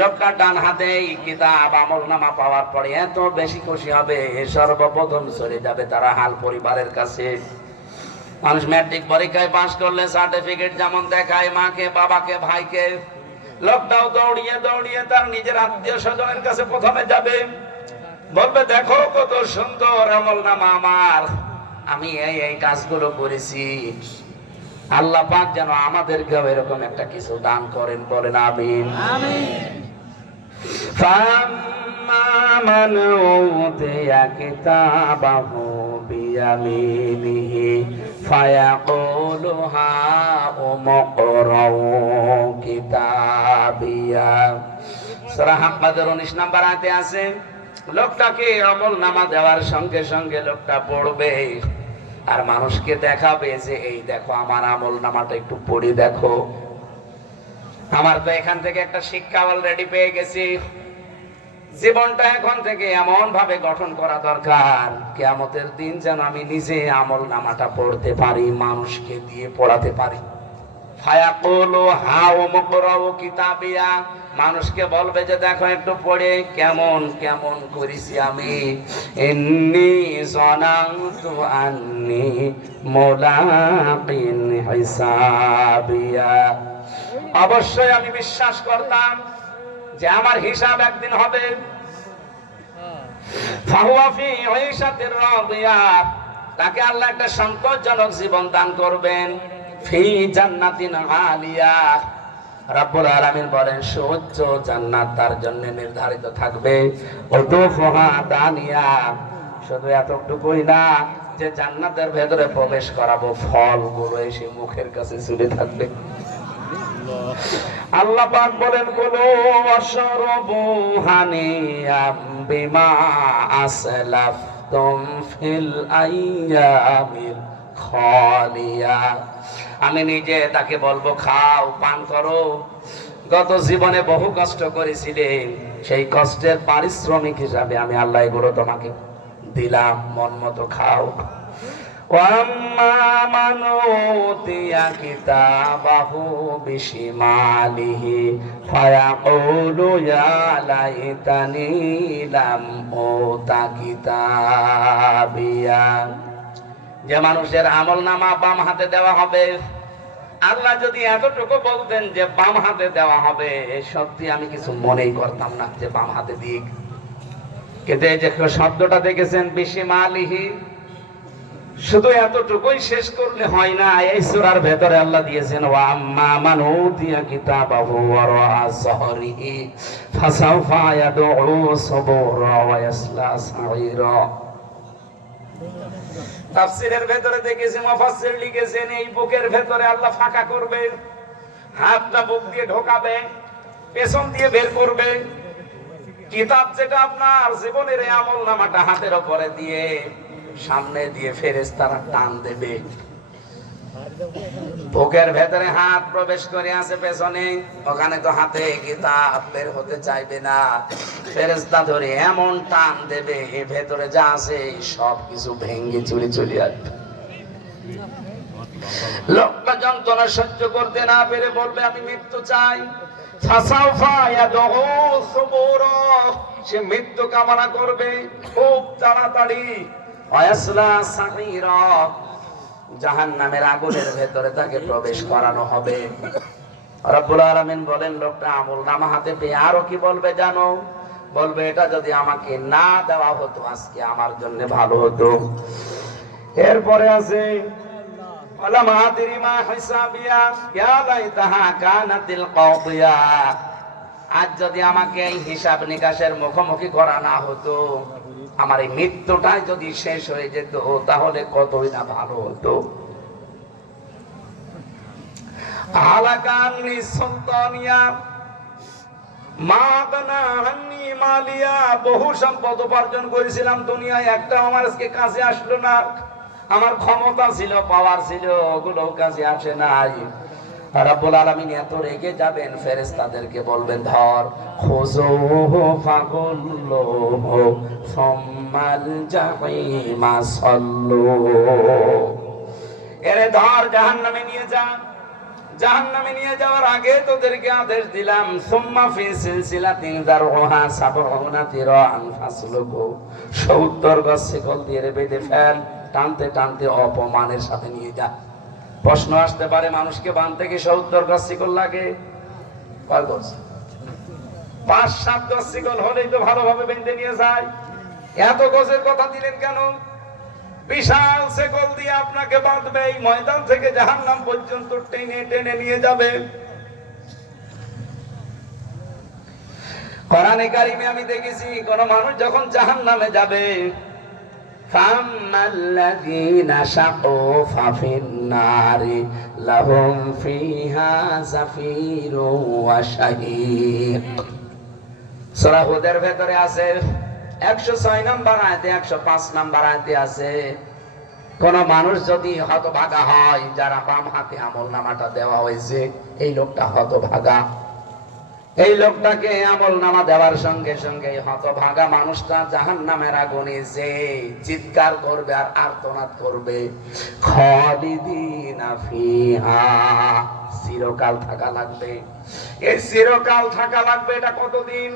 লোকটা ডান হাতে কিতাব আমলনামা পাওয়ার পরে এত বেশি খুশি হবে, সর্বপ্রথম চলে যাবে তারা হাল পরিবারের কাছে। মানুষ ম্যাট্রিক পরীক্ষায় পাশ করলে সার্টিফিকেট যেমন দেখায় মাকে, বাবাকে, ভাইকে, লোকটাও দৌড়িয়ে দৌড়িয়ে তার নিজের আত্মীয় স্বজনের কাছে প্রথমে যাবে, বলবে দেখো কত সুন্দর আমলনামা আমার, আমি এই এই কাজগুলো করেছি। আল্লাহ পাক যেন আমাদেরকেও এরকম একটা কিছু দান করেন, বলেন আমিন। ফাম্মা মান উতিয়া কিতাবাহু বিয়ামিনিহি ফায়াকুলু হাউমুকরাউ কিতাবিয়া। সূরা হাক্কাদের 19 নম্বর আয়াতে আছে, লোকটাকে আমলনামা দেওয়ার সঙ্গে সঙ্গে লোকটা পড়বে আর মানুষকে দেখাবে যে এই দেখো আমার আমলনামাটা একটু পড়ে দেখো। আমার তো এখান থেকে একটা শিক্ষা অলরেডি পেয়ে গেছি, জীবনটা এখন থেকে এমন ভাবে গঠন করা দরকার, কিয়ামতের দিন যেন আমি নিজে আমলনামাটা পড়তে পারি, মানুষকে দিয়ে পড়াতে পারি। ফায়াকুলু হাউমুকরাউ কিতাবিয়া, মানুষকে বলবে যে দেখো একটু পড়ে কেমন কেমন করেছি আমি। ইন্নী যানানতু আন্নী মুলাকিন হিসাবিয়া, অবশ্যই আমি বিশ্বাস করতাম যে আমার হিসাব একদিন হবে। ফাহুয়া ফি ঈশাতির রাদিয়া, তাকে আল্লাহ একটা সন্তোষজনক জীবন দান করবেন। ফি জান্নাতিন আলিয়া, রব্বুল আলামিন বলেন সুউচ্চ জান্নাত তার জন্য নির্ধারিত থাকবে। উতুফুহা দানিয়া, শুধু এতটুকুই না যে জান্নাতের ভেতরে প্রবেশ করাবো, ফলগুলো এসে মুখের কাছে ঝুলে থাকবে। আল্লাহ পাক বলেন কুলু ওয়াশরাবু হানিয়াম বিমা আসলাফতুম ফিল আইয়ামিল খালিয়া, আমি নিজে তাকে বলবো খাও, পান করো, গত জীবনে বহু কষ্ট করেছিলেন, সেই কষ্টের পারিশ্রমিক হিসাবে আমি আল্লাহ এগুলো তোমাকে দিলাম, মন মতো খাও। ওয়াম্মা মান উতিয়া কিতাবাহু বিশিমালিহি ফায়াকুলু ইয়া লাইতানি লাম উতা কিতাবিয়া, যে মানুষের আমলনামা বাম হাতে দেওয়া হবে, আল্লাহ যদি এতটুকু বলতেন যে বাম হাতে দেওয়া হবে, সত্যি আমি কিছু মনেই করতাম না যে বাম হাতে দিক। কিন্তু এই যে শব্দটা দেখেছেন বিশিমালিহি, শুধু এতটুকুই শেষ করলে হয় না, এই সূরার ভেতরে আল্লাহ দিয়েছেন ওয়া আম্মা মান উতিয়া কিতাবাহু ওয়ারা যহরিহি ফাসাউফা ইয়াদউ সুবুরা ওয়া ইয়াসলা সাঈরা। তাফসীরের ভেতরে দেখেছি মুফাসসির লিখেছেন এই বুকের ভেতরে আল্লাহ ফাঁকা করবে, হাতটা বুক দিয়ে ঢোকাবে, পেছন দিয়ে বের করবে। কিতাব যেটা আপনার জীবনের এই আমলনামাটা হাতের উপরে দিয়ে সামনে দিয়ে ফেরেশতারা টান দেবে, বুকের ভেতরে হাত প্রবেশ করে আছে পেছনে, ওখানে তো হাতে কিতাব বের হতে চাইবে না, ফেরেশতা ধরে এমন টান দেবে ভেতরে যা আছে সব কিছু ভেঙে চুরি চলে আসবে। লোকটা যন্ত্রণা সহ্য করতে না পেরে বলবে আমি মৃত্যু চাই। ফাসাউফা ইয়াদউ সুবুরা, সে মৃত্যু কামনা করবে খুব তাড়াতাড়ি। ওয়ায়াসলা সাঈরা, জাহান্নামের আগুনের ভেতরে তাকে প্রবেশ করানো হবে। রব্বুল আলামিন বলেন লোকটা আমলনামা হাতে পেয়ে আরো কি বলবে জানো? বলবে এটা যদি আমাকে না দেওয়া হতো আজকে আমার জন্য ভালো হতো। এরপরে আছে ওয়ালা মাদিরি মা হিসাবিয়া ইয়া লাইতাহা কানাতিল কাদিয়া, আজ যদি আমাকে এই হিসাব নিকাশের মুখোমুখি করা না হতো, আমার এই মৃত্যুটাই যদি শেষ হয়ে যেত তাহলে কতই না ভালো হতো। হালাকানি সুলতানিয়া মাগনা হান্নি মালিয়া, বহু সম্পদ উপার্জন করেছিলাম দুনিয়ায়, একটা আমার আজকে কাজে আসলো না। আমার ক্ষমতা ছিল, পাওয়ার ছিল, ওগুলো কাজে আসে নাই। রব্বুল আলামিন এত রেগে যাবেন, ফেরেশতাদেরকে বলবেন ধর, খুযুহু ফাগুল্লুহু সুম্মাল জাহিমা সাল্লু, এরে ধর জাহান্নামে নিয়ে যা, জাহান্নামে নিয়ে যাওয়ার আগে তোদেরকে আদেশ দিলাম, সুম্মা ফি সিলসিলাতিন যারউহা সাবউনা যিরাআন ফাসলুকু, 70 গজ শিকল দিয়ে বেঁধে ফেল, টানতে টানতে অপমানের সাথে নিয়ে যা। প্রশ্ন আসতে পারে, মানুষকে বাঁধতে কি 70 গজ শিকল লাগে? কয় গজ? 5-7 গজ শিকল হলেই তো ভালোভাবে বেঁধে নিয়ে যায়। এত গজের কথা দিলেন কেন? বিশাল শিকল দিয়ে আপনাকে বাঁধবে, এই ময়দান থেকে জাহান্নাম পর্যন্ত টেনে টেনে নিয়ে যাবে। কোরআনে কারিমে আমি দেখেছি, কোন মানুষ যখন জাহান্নামে যাবে, ফাম্মাল্লাযীনা শাকু ফাফিন নারি লাহুম ফিহা যাফিরুন ওয়া শাহীক। সূরা হুদের ভেতরে আছে 106 নম্বর আয়াতে, 105 নম্বর আয়াতে আছে, কোন মানুষ যদি হতভাগা হয়, যারা বাম হাতে আমলনামাটা দেওয়া হয়েছে, এই লোকটা হতভাগা, এই লোকটাকে আমলনামা দেওয়ার সঙ্গে সঙ্গে হতভাগা মানুষটা জাহান্নামের আগুনে যে চিৎকার করবে আর আর্তনাদ করবে, খালিদিনা ফিহা, চিরকাল থাকা লাগবে। এই চিরকাল থাকা লাগবে, এটা কতদিন?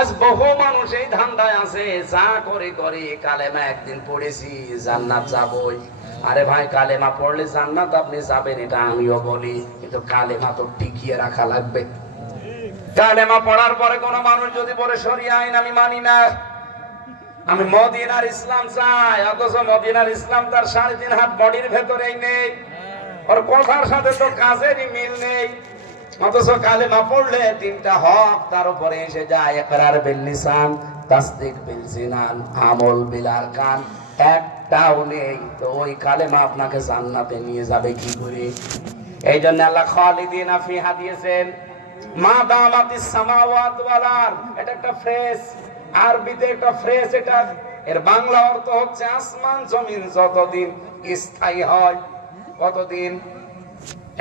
আজ বহু মানুষ এই ধান্দায় আছে, যা করে করে কালেমা একদিন পড়েছি জান্নাত যাবই। আরে ভাই, কালেমা পড়লে জান্নাত আপনি যাবেন, এটা আমিও বলি, কিন্তু কালেমা তো টিকিয়ে রাখা লাগবে। কালেমা পড়ার পরে কোন মানুষ যদি বলে শরিয়া আইন আমি মানি না, আমি মদিনার ইসলাম চাই, অথচ মদিনার ইসলাম তার 3.5 হাত বডির ভেতরেই নেই, ওর কথার সাথে তো কাজেরই মিল নেই, অথচ কালেমা পড়লে 3টা হক তার উপরে এসে যায়, ইকরার বিল লিসান, তাসদিক বিল জিনান, আমল বিল আরকান, একটাও নেই। তো ওই কালেমা আপনাকে জান্নাতে নিয়ে যাবে কি করে? এই জন্য আল্লাহ খালিদিনা ফিহা দিয়েছেন, মা দামাতিস সামাওয়াত ওয়াল আরদ, এটা একটা ফ্রেজ, আরবিতে একটা ফ্রেজ, এটা এর বাংলা অর্থ হচ্ছে আসমান জমিন যতদিন স্থায়ী হয়। কতদিন?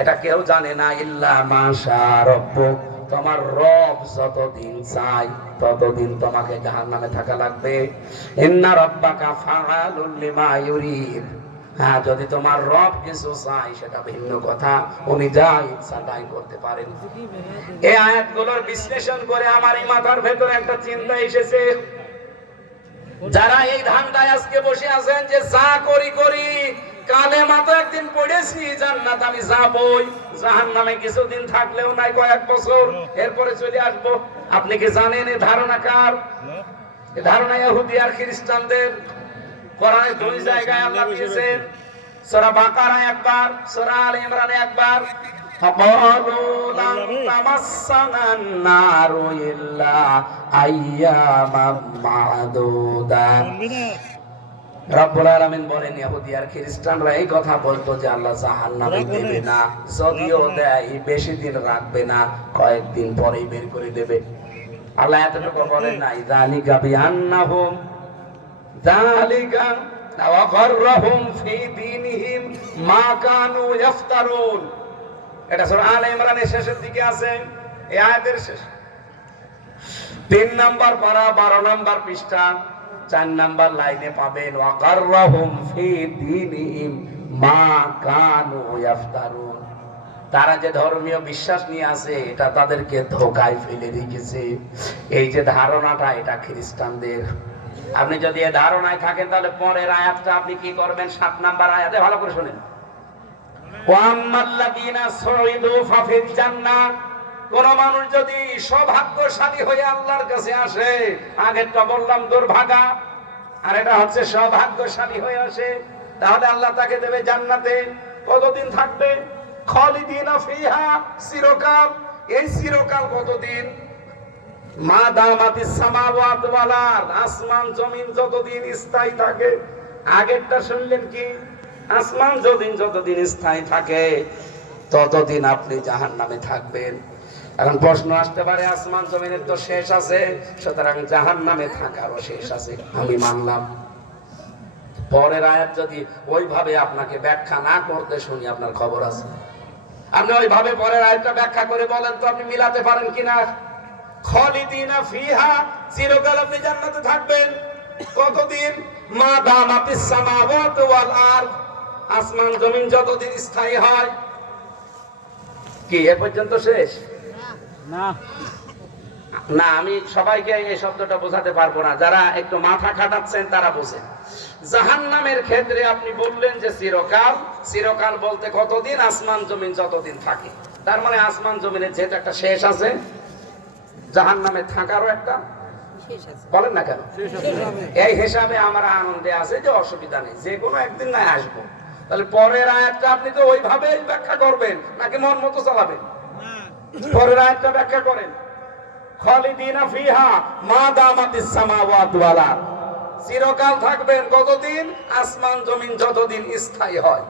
এটা কেউ জানে না, ইল্লা মাশা রব্বুক, তোমার রব যতদিন চায় ততদিন তোমাকে জাহান্নামে থাকা লাগবে। ইন্না রাব্বাকা ফাআলুল লিমা ইউরিদ, হ্যাঁ, যদি তোমার রব কিছু চায় সেটা ভিন্ন কথা, উনি যা ইচ্ছা তাই করতে পারেন। এই আয়াতগুলোর বিশ্লেষণ করে আমার এই মাথার ভেতরে একটা চিন্তা এসেছে, যারা এই ধান্দায় আজকে বসে আছেন যে যা করি করি, কালেমা তো একদিন পড়েছি, জান্নাত আমি যাবই, জাহান্নামে কিছুদিন থাকলেও নাই, কয়েক বছর, এরপরে চলে আসবো। আপনি কি জানেন এই ধারণা কার? এই ধারণা ইহুদি আর খ্রিস্টানদের। কোরআনে 2 জায়গায় আল্লাহ দিয়েছেন, সূরা বাকারায় একবার, সূরা আলে ইমরানে একবার, ফাকালু লান তামাসসানান নারু ইল্লা আইয়ামাম মা'দুদাত। রব্বুল আলামিন বলেন, ইহুদি আর খ্রিস্টানরা এই কথা বলতো যে আল্লাহ জাহান্নামে দেবে না, যদিও দেয় বেশি দিন রাখবে না, কয়েকদিন পরেই বের করে দেবে। আল্লাহ এতটুকু বলেন নাই, যালিকা বিআন্নাহুম, যালিকা ওয়া গাররাহুম ফি দীনিহিম মা কানু ইফতারুন। এটা সূরা আলে ইমরানের শেষের দিকে আছে, এই আয়াতের শেষ 3 নাম্বার পারা 12 নাম্বার পৃষ্ঠা 4 নাম্বার লাইনে পাবেন, ওয়া গাররাহুম ফি দীনিহিম মা কানু ইফতারুন। তারা যে ধর্মীয় বিশ্বাস নিয়ে আছে, এটা তাদেরকে ধোঁকায় ফেলে রেখেছে। এই যে ধারণাটা, এটা খ্রিস্টানদের। আপনি যদি এই ধারণায় থাকেন, তাহলে পরের আয়াতটা আপনি কি করবেন? 7 নাম্বার আয়াতে ভালো করে শুনেন, ওয়াম্মাল্লাযীনা সুইদু ফাফিল জান্নাহ, কোন মানুষ যদি সৌভাগ্যশালী হয়ে আল্লাহর কাছে আসে, আগেরটা বললাম দুর্ভাগা, আর এটা হচ্ছে সৌভাগ্যশালী হয়ে আসে, তাহলে আল্লাহ তাকে দেবে জান্নাতে। কতদিন থাকবে? খালিদিনা ফিহা, চিরকাল। এই চিরকাল কতদিন? মা দামাতিস সামাওয়াত ওয়াল আরদ, আসমান জমিন যতদিন স্থায়ী থাকে। আগেরটা শুনলেন কি? আসমান জমিন যতদিন স্থায়ী থাকে ততদিন আপনি জাহান্নামে থাকবেন। এখন প্রশ্ন আসতে পারে, আসমান জমিনের তো শেষ আছে, সুতরাং জাহান্নামে থাকারও শেষ আছে। আমি মানলাম। পরের আয়াত যদি ওইভাবে আপনাকে ব্যাখ্যা না করতে শুনি, আপনার খবর আছে। আপনি ওইভাবে পরের আয়াতটা ব্যাখ্যা করে বলেন তো, আপনি মিলাতে পারেন কিনা? খালিদিনা ফিহা, চিরকাল আপনি জান্নাতে থাকবেন। কতদিন? মা দামাতিস সামাওয়াতু ওয়াল আরদ, আসমান জমিন যতদিন স্থায়ী হয়। কি এ পর্যন্ত শেষ? না না, আমি সবাইকে এই শব্দটা বোঝাতে পারবো না, যারা একটু মাথা খাটাচ্ছেন তারা বোঝেন। জাহান্নামের ক্ষেত্রে আপনি বললেন যে চিরকাল, চিরকাল বলতে কতদিন? আসমান জমিন যতদিন থাকে। তার মানে আসমান জমিনের যেহেতু একটা শেষ আছে, জাহান্নামে থাকারও একটা বলেন না কেন? এই হিসাবে আমরা আনন্দে আছে যে অসুবিধা নেই, যে কোনো একদিন নাই আসবো। তাহলে পরের আয়াতটা আপনি তো ওইভাবেই ব্যাখ্যা করবেন নাকি মন মতো চালাবেন? পরের আয়াতটা ব্যাখ্যা করেন। খালিদিনা ফিহা মা দামাতিস সামাওয়াতু ওয়াল আরদ, চিরকাল থাকবেন কতদিন? আসমান জমিন যতদিন স্থায়ী হয়।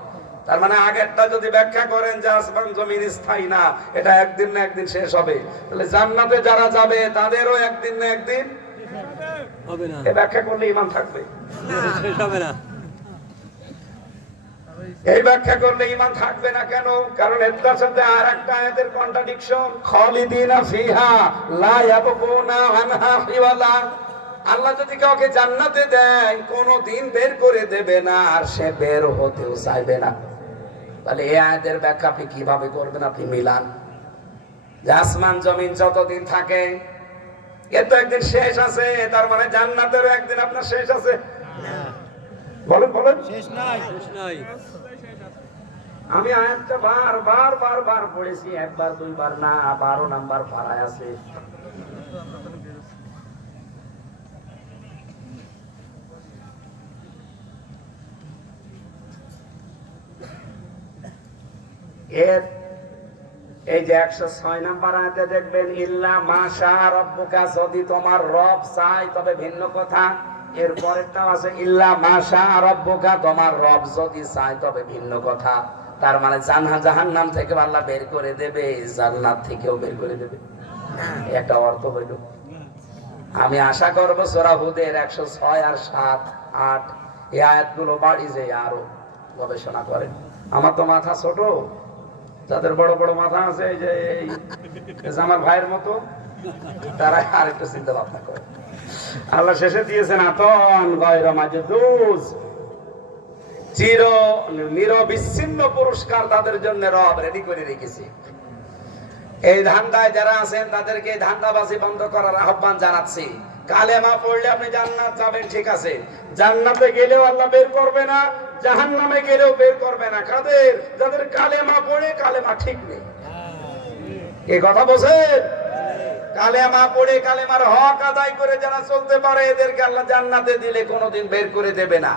তার মানে আগেরটা যদি ব্যাখ্যা করেন যে আসমান জমিন স্থায়ী না, এটা একদিন না একদিন শেষ হবে, তাহলে জান্নাতে যারা যাবে তাদেরও একদিন না একদিন হবে না। এই ব্যাখ্যা করলে ঈমান থাকবে শেষ হবে না। এই ব্যাখ্যা করলে ঈমান থাকবে না কেন? কারণ এর সাথে আরেকটা আয়াতের কন্ট্রাডিকশন। খালিদিনা ফিহা লা ইয়াবগুনা আনহা হিওয়ালা, আল্লাহ যদি কাউকে জান্নাতে দেয় কোনদিন বের করে দেবে না, আর সে বের হতেও চাইবে না। তাহলে এই আয়াতের ব্যাখ্যা আপনি কিভাবে করবেন? আপনি মিলান যে আসমান জমিন যতদিন থাকে এর তো একদিন শেষ আছে, তার মানে জান্নাতেরও একদিন আপনার শেষ আছে। বলেন বলেন, শেষ নাই, শেষ নাই। আমি আয়াতটা বার পড়েছি, একবার দুইবার না, 12 নাম্বার পারায় আছে। এর এই যে 106 নাম্বার আয়াতে দেখবেন ইল্লা মাশা রাব্বুকা, যদি তোমার রব চায় তবে ভিন্ন কথা। এর পরেরটাও আছে ইল্লা মাশা রাব্বুকা, তোমার রব যদি চায় তবে ভিন্ন কথা। তার মানে জাহান্নাম থেকে আল্লাহ বের করে দেবে, জান্নাত থেকেও বের করে দেবে, একটা অর্থ হইল। আমি আশা করবো সূরা হুদের 106 আর 7, 8 এই আয়াতগুলো বাড়ি যে আরো গবেষণা করেন। আমার তো মাথা ছোট, যাদের বড় বড় মাথা আছে এই যে আমার ভাইয়ের মতো, তারা আর একটু চিন্তা ভাবনা করে। আল্লাহ শেষে দিয়েছেন আতন গায়রা মাজদুজ, চির নিরবিচ্ছিন্ন পুরস্কার তাদের জন্য রব রেডি করে রেখেছে। এই ধান্দায় যারা আছেন তাদেরকে ধান্দাবাজি বন্ধ করার আহ্বান জানাচ্ছি। কালেমা পড়লে আপনি জান্নাত যাবেন, ঠিক আছে, জান্নাতে গেলেও আল্লাহ বের করবে না, জাহান্নামে গেলেও বের করবে না। কাদের? যাদের কালেমা পড়ে কালেমা ঠিক নেই। এই কথা বোঝেন? কালেমা পড়ে কালেমার হক আদায় করে যারা চলতে পারে এদেরকে আল্লাহ জান্নাতে দিলে কোনোদিন বের করে দেবে না।